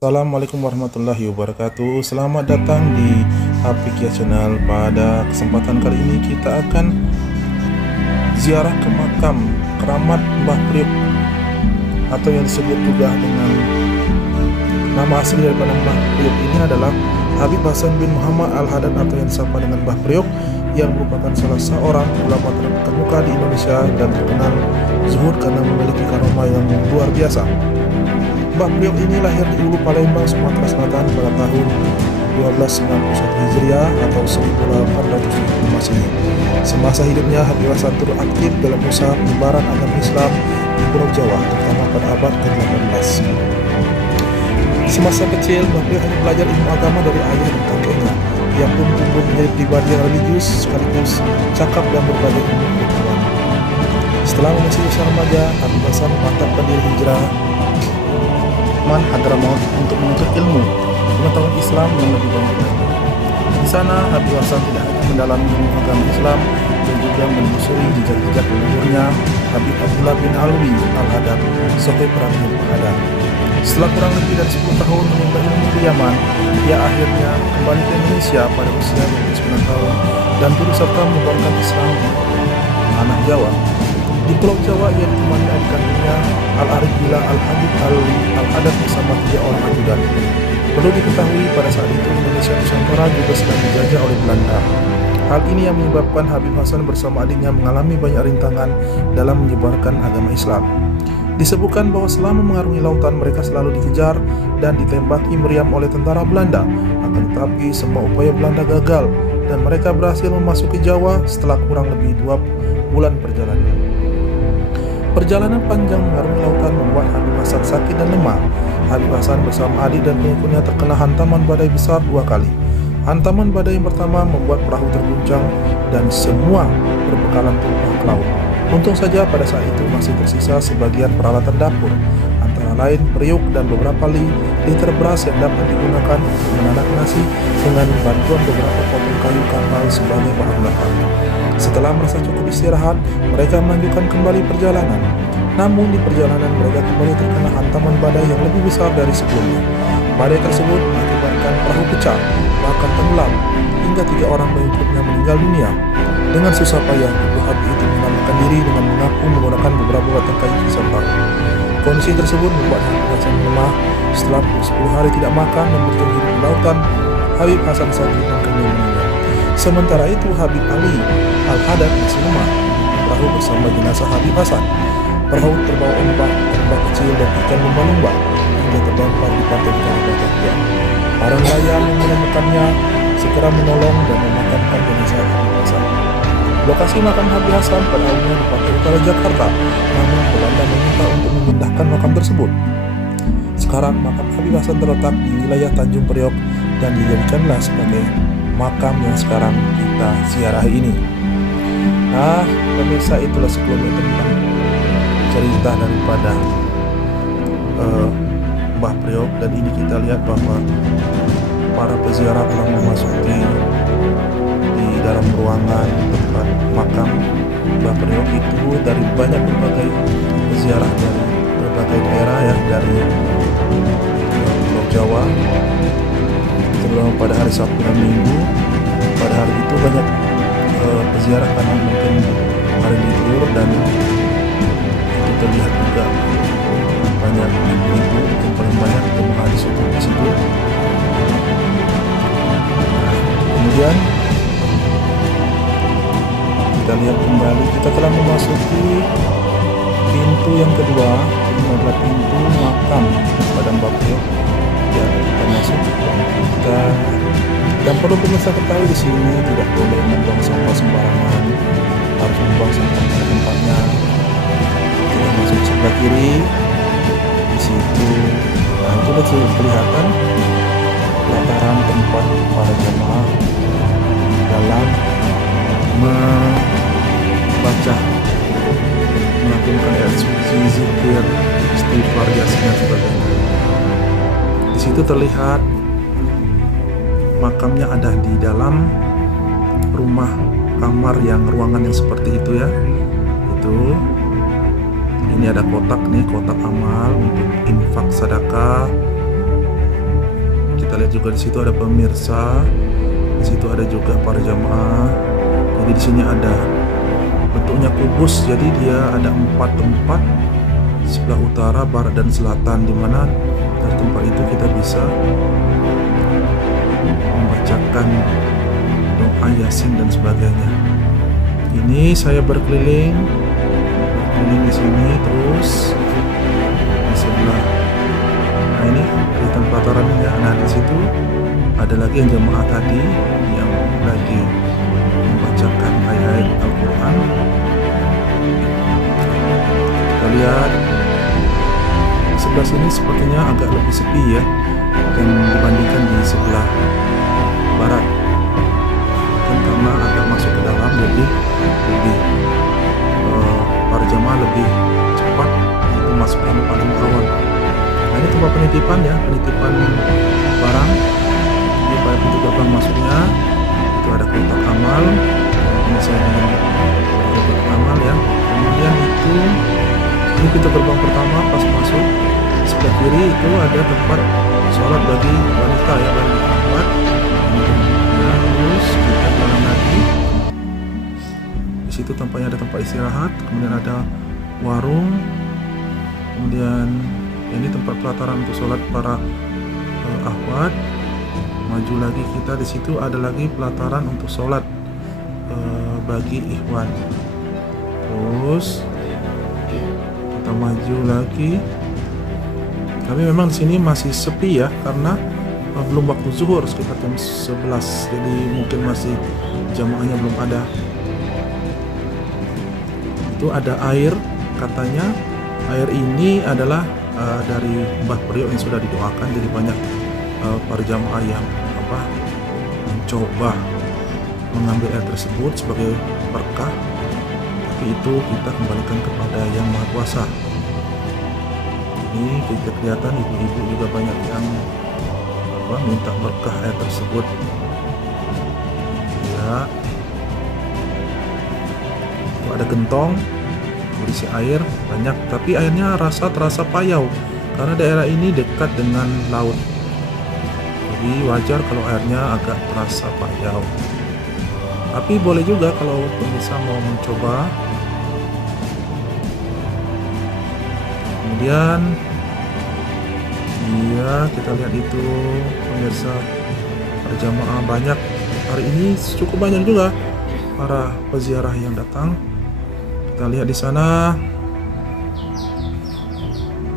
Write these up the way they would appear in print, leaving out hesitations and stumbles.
Assalamualaikum warahmatullahi wabarakatuh. Selamat datang di Apikia Channel. Pada kesempatan kali ini kita akan ziarah ke makam keramat Mbah Priok, atau yang disebut juga dengan nama asli daripada Mbah Priok ini adalah Habib Hasan bin Muhammad Al-Haddad, atau yang disapa dengan Mbah Priok, yang merupakan salah seorang ulama terkemuka di Indonesia dan terkenal zuhud karena memiliki karomah yang luar biasa. Mbah Priok ini lahir di Ulu Palembang, Sumatera Selatan pada tahun 1291 Hijriah atau 1870 Masehi. Semasa hidupnya, Habib Hasan turut aktif dalam usaha penyebaran agama Islam di Pulau Jawa, terutama pada abad ke-18. Semasa kecil, Mbah Priok hanya belajar ilmu agama dari ayah dan kakeknya. Ia pun tumbuh menjadi pribadi yang religius sekaligus cakap dan berbagai ilmu pengetahuan. Setelah mengisi usia remaja, Habib Hasan memantapkan diri hijrah Hadramaut untuk menuntut ilmu pengetahuan Islam yang lebih banyak lagi. Di sana, Habib Hasan tidak hanya mendalami ilmu agama Islam dan juga menelusuri jejak-jejak leluhurnya Habib Abdullah bin Alwi Al-Haddad, Sohib Rahim Al-Haddad. Setelah kurang lebih dari 10 tahun menimba ilmu di Yaman, ia akhirnya kembali ke Indonesia pada usia 29 tahun dan turut serta menyebarkan Islam di tanah Jawa. Di Pulau Jawa, ia ditemani adik kandungnya Al-Arif Billah Al-Habib Alwi Al-Haddad bersama 3 orang ajudan. Perlu diketahui, pada saat itu Indonesia Nusantara juga sedang dijajah oleh Belanda. Hal ini yang menyebabkan Habib Hasan bersama adiknya mengalami banyak rintangan dalam menyebarkan agama Islam. Disebutkan bahwa selama mengarungi lautan mereka selalu dikejar dan ditembaki meriam oleh tentara Belanda. Akan tetapi semua upaya Belanda gagal dan mereka berhasil memasuki Jawa setelah kurang lebih 2 bulan perjalanan. Perjalanan panjang mengarungi lautan membuat Habib Hasan sakit dan lemah. Habib Hasan bersama adik dan pengikutnya terkena hantaman badai besar 2 kali. Hantaman badai yang pertama membuat perahu terguncang dan semua perbekalan tumpah ke laut. Untung saja pada saat itu masih tersisa sebagian peralatan dapur, antara lain periuk dan beberapa liter beras yang dapat digunakan untuk menanak nasi dengan bantuan beberapa potong kayu kapal sebagai bahan bakar. Setelah merasa cukup istirahat, mereka melanjutkan kembali perjalanan. Namun di perjalanan mereka kembali terkena hantaman badai yang lebih besar dari sebelumnya. Badai tersebut mengakibatkan perahu pecah, bahkan tenggelam, hingga 3 orang pengikutnya meninggal dunia. Dengan susah payah, Ibu Habib itu menyelamatkan diri dengan mengaku menggunakan beberapa batang kayu kisar taruh. Kondisi tersebut membuat Habib Hasan lemah. Setelah 10 hari tidak makan dan berjuang hidup di lautan, Habib Hasan sakit dan kemudian meninggal. Sementara itu, Habib Ali Al-Haddad masih lemah di perahu bersama jenazah Habib Hasan. Perahu terbawa ombak kecil dan ikan lumba-lumba hingga terdampar di pantai Batavia. Para nelayan yang menemukannya segera menolong dan memakamkan jenazah Habib Hasan. Lokasi makam Habib Hasan pada awalnya di pantai utara Jakarta, namun Belanda meminta untuk memindahkan makam tersebut. Sekarang makam Habib Hasan terletak di wilayah Tanjung Priok dan dijadikanlah sebagai makam yang sekarang kita ziarahi ini. Nah, pemirsa, itulah sekelumit tentang cerita daripada Mbah Priok, dan ini kita lihat bahwa para peziarah telah memasuki di dalam ruangan tempat makam Mbah Priok itu dari berbagai peziarah dari berbagai daerah ya, dari Pulau Jawa, terutama pada hari Sabtu dan Minggu. Pada hari itu banyak peziarah karena mungkin hari libur, dan itu terlihat juga banyak ibu-ibu yang paling banyak jemaah di situ. Kemudian kita lihat kembali, kita telah memasuki pintu yang kedua. Ini adalah pintu makam pada Mbah Priok. Ya, kita masuk kita, dan perlu pemirsa ketahui di sini tidak boleh membuang sampah sembarangan, harus membuang sampah pada tempatnya. Kita masuk sebelah kiri, di situ, nah itu sudah kelihatan lataran tempat para jemaah dalam membaca, melakukan ayat suci, zikir, istighfar, yasin dan sebagainya. Di situ terlihat makamnya ada di dalam rumah kamar yang ruangan yang seperti itu ya. Itu ini ada kotak nih, kotak amal untuk infak sedekah kita lihat juga di situ ada pemirsa, di situ ada juga para jamaah. Jadi di sini ada bentuknya kubus, jadi dia ada 4 tempat, sebelah utara, barat, dan selatan, di mana dari tempat itu kita bisa membacakan doa Yasin dan sebagainya. Ini saya berkeliling di sini, terus di sebelah, nah ini kelihatan pelatarannya ya. Nah di situ ada lagi yang jemaah tadi yang lagi membacakan ayat Al-Quran. Kita lihat sebelah sini sepertinya agak lebih sepi ya, dan dibandingkan di sebelah barat, dan karena agak masuk ke dalam, jadi lebih para jamaah lebih cepat itu masuk yang paling awal. Nah ini tempat penitipan ya, penitipan barang. Di pada pintu gerbang masuknya itu ada kotak amal. Ini saya ingin kotak amal ya. Kemudian itu ini pintu gerbang pertama, pas masuk sebelah kiri itu ada tempat sholat bagi wanita ya, bagi akhwat. Nah, terus kita jalan lagi. Di situ tempatnya ada tempat istirahat, kemudian ada warung, kemudian ini tempat pelataran untuk sholat para akhwat. Maju lagi kita, di situ ada lagi pelataran untuk sholat bagi ikhwan. Terus kita maju lagi. Tapi memang di sini masih sepi ya, karena belum waktu zuhur, sekitar jam 11, jadi mungkin masih jamaahnya belum ada. Itu ada air, katanya air ini adalah dari Mbah Priok yang sudah didoakan, jadi banyak para jamaah yang mencoba mengambil air tersebut sebagai berkah, tapi itu kita kembalikan kepada Yang Maha Kuasa. Ini kita kelihatan ibu-ibu juga banyak yang minta berkah air tersebut ya. Ada gentong berisi air banyak, tapi airnya terasa payau karena daerah ini dekat dengan laut, jadi wajar kalau airnya agak terasa payau. Tapi boleh juga kalau pemirsa mau mencoba. Kemudian iya, kita lihat itu pemirsa, para jamaah banyak hari ini, cukup banyak juga para peziarah yang datang. Kita lihat di sana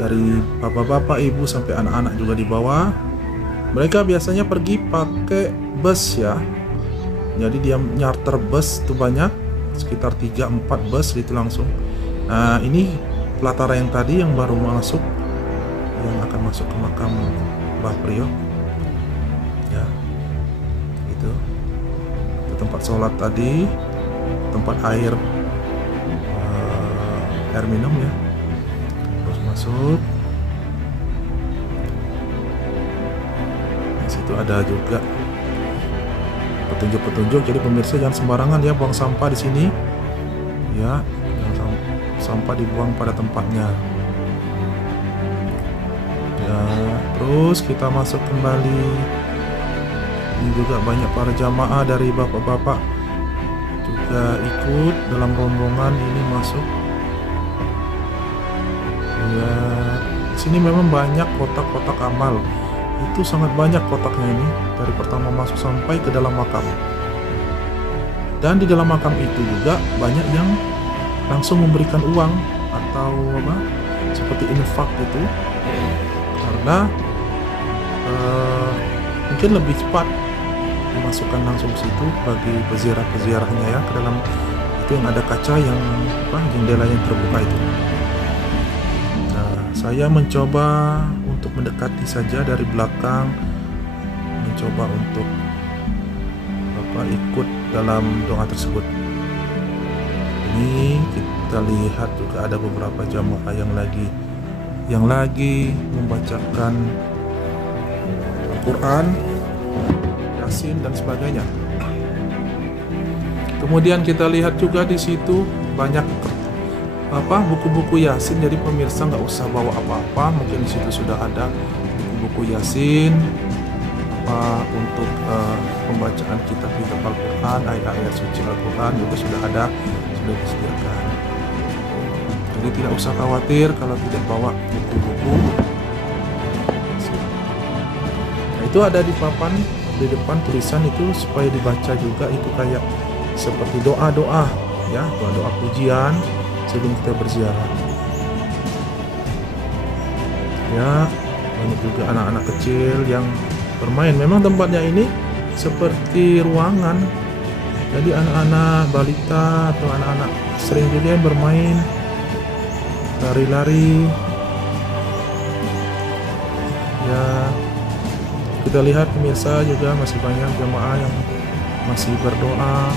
dari bapak-bapak, ibu sampai anak-anak juga di bawah. Mereka biasanya pergi pakai bus ya. Jadi dia nyarter bus itu banyak, sekitar 3-4 bus itu langsung. Nah, ini pelataran yang tadi yang baru masuk, yang akan masuk ke makam Mbah Priok. Ya. Itu tempat sholat tadi, tempat air minum ya. Terus masuk. Di situ ada juga petunjuk-petunjuk. Jadi pemirsa jangan sembarangan ya buang sampah di sini. Ya, jangan sampah dibuang pada tempatnya. Ya, terus kita masuk kembali. Ini juga banyak para jamaah dari bapak-bapak juga ikut dalam rombongan ini masuk. Ya, sini memang banyak kotak-kotak amal. Itu sangat banyak kotaknya ini, dari pertama masuk sampai ke dalam makam. Dan di dalam makam itu juga banyak yang langsung memberikan uang atau seperti infak gitu, karena mungkin lebih cepat dimasukkan langsung ke situ bagi peziarah-peziarahnya ya, ke dalam itu yang ada kaca yang jendela yang terbuka itu. Saya mencoba untuk mendekati saja dari belakang, mencoba untuk ikut dalam doa tersebut. Ini kita lihat juga ada beberapa jamaah yang lagi membacakan Al-Quran, Yasin dan sebagainya. Kemudian kita lihat juga di situ banyak buku-buku Yasin, jadi pemirsa nggak usah bawa apa-apa, mungkin di situ sudah ada buku-buku Yasin. beberapa untuk pembacaan kitab-kitab Al-Quran, ayat-ayat suci Al-Quran juga sudah ada, sudah disediakan. Jadi tidak usah khawatir kalau tidak bawa buku-buku. Nah, itu ada di papan di depan tulisan itu supaya dibaca juga, itu kayak seperti doa-doa ya, doa-doa pujian sebelum kita berziarah. Ya, banyak juga anak-anak kecil yang bermain. Memang tempatnya ini seperti ruangan, jadi anak-anak balita atau anak-anak sering juga yang bermain, lari-lari. Ya, kita lihat pemirsa juga masih banyak jemaah yang masih berdoa.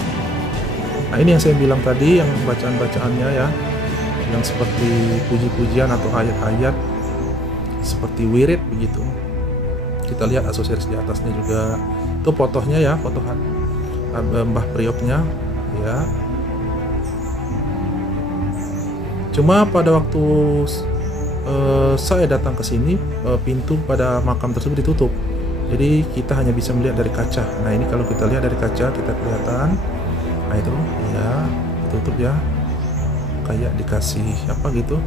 Nah, ini yang saya bilang tadi, yang bacaan-bacaannya ya, yang seperti puji-pujian atau ayat-ayat seperti wirid begitu. Kita lihat aksesoris di atasnya juga. Itu fotonya ya, foto Mbah Prioknya ya. Cuma pada waktu saya datang ke sini, pintu pada makam tersebut ditutup. Jadi kita hanya bisa melihat dari kaca. Nah, ini kalau kita lihat dari kaca kita kelihatan. Nah, itu ya, ditutup ya. Kayak dikasih apa gitu,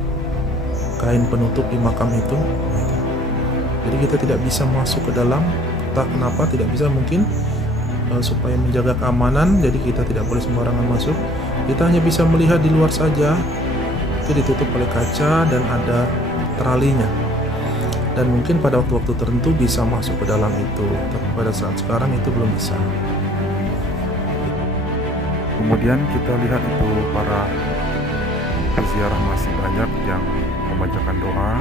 kain penutup di makam itu. Nah, itu. Jadi kita tidak bisa masuk ke dalam. Entah kenapa tidak bisa, mungkin supaya menjaga keamanan. Jadi kita tidak boleh sembarangan masuk. Kita hanya bisa melihat di luar saja. Itu ditutup oleh kaca dan ada teralinya. Dan mungkin pada waktu-waktu tertentu bisa masuk ke dalam itu, tapi pada saat sekarang itu belum bisa. Kemudian kita lihat itu para peziarah masih banyak yang membacakan doa.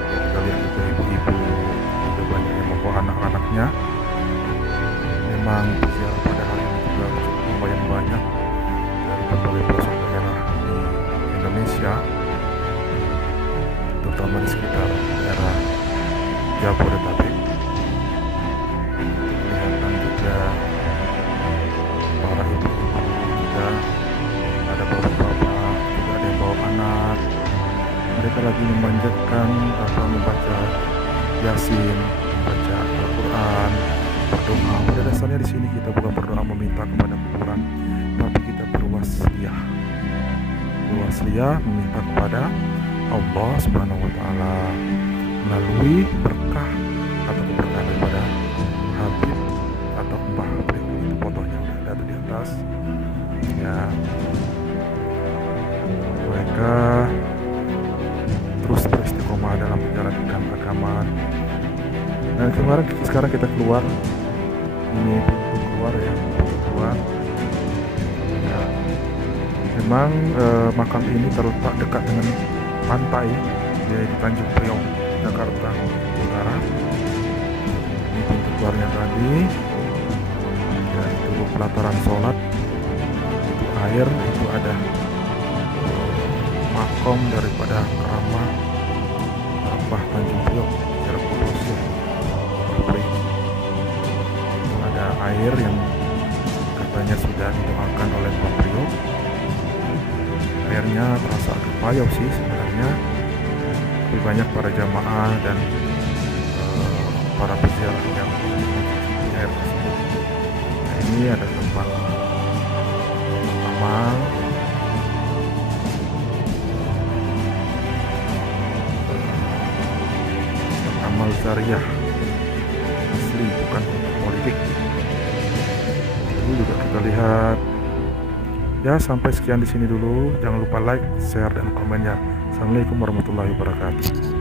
Kita lihat itu ibu-ibu juga banyak yang membawa anak-anaknya. Memang peziarah pada hari ini juga lumayan banyak dari berbagai pelosok daerah di Indonesia, terutama di sekitar daerah Jabodetabek. Kelihatan juga para ibu-ibu juga, ada bapak-bapak juga, ada yang bawa anak. Mereka lagi memanjatkan membaca Yasin, membaca Al-Quran, berdoa. Pada dasarnya di sini kita bukan berdoa meminta kepada kuburan, tapi kita berwasliah meminta kepada Allah Subhanahu wa Ta'ala melalui berkah atau keberkahan daripada Habib atau Mbah Priok. Itu fotonya udah ada di atas ya. Mereka terus beristiqomah dalam menjalankan agama. Nah, sekarang kita keluar. Ini pintu keluar ya, pintu keluar ya. Memang makam ini terletak dekat dengan pantai di Tanjung Priok, Jakarta Utara. Ini pintu keluarnya tadi ya, itu pelataran sholat, itu air, itu ada makom daripada keramat Mbah Tanjung Priok secara khusus. Ada air yang katanya sudah didoakan oleh Mbah Priok. Airnya terasa agak payau sih sebenarnya, lebih banyak para jamaah dan para peziarah yang di air tersebut. Nah, ini ada tempat amal syariah asli, bukan politik. Itu juga kita lihat. Ya, sampai sekian di sini dulu. Jangan lupa like, share, dan komennya. Assalamualaikum warahmatullahi wabarakatuh.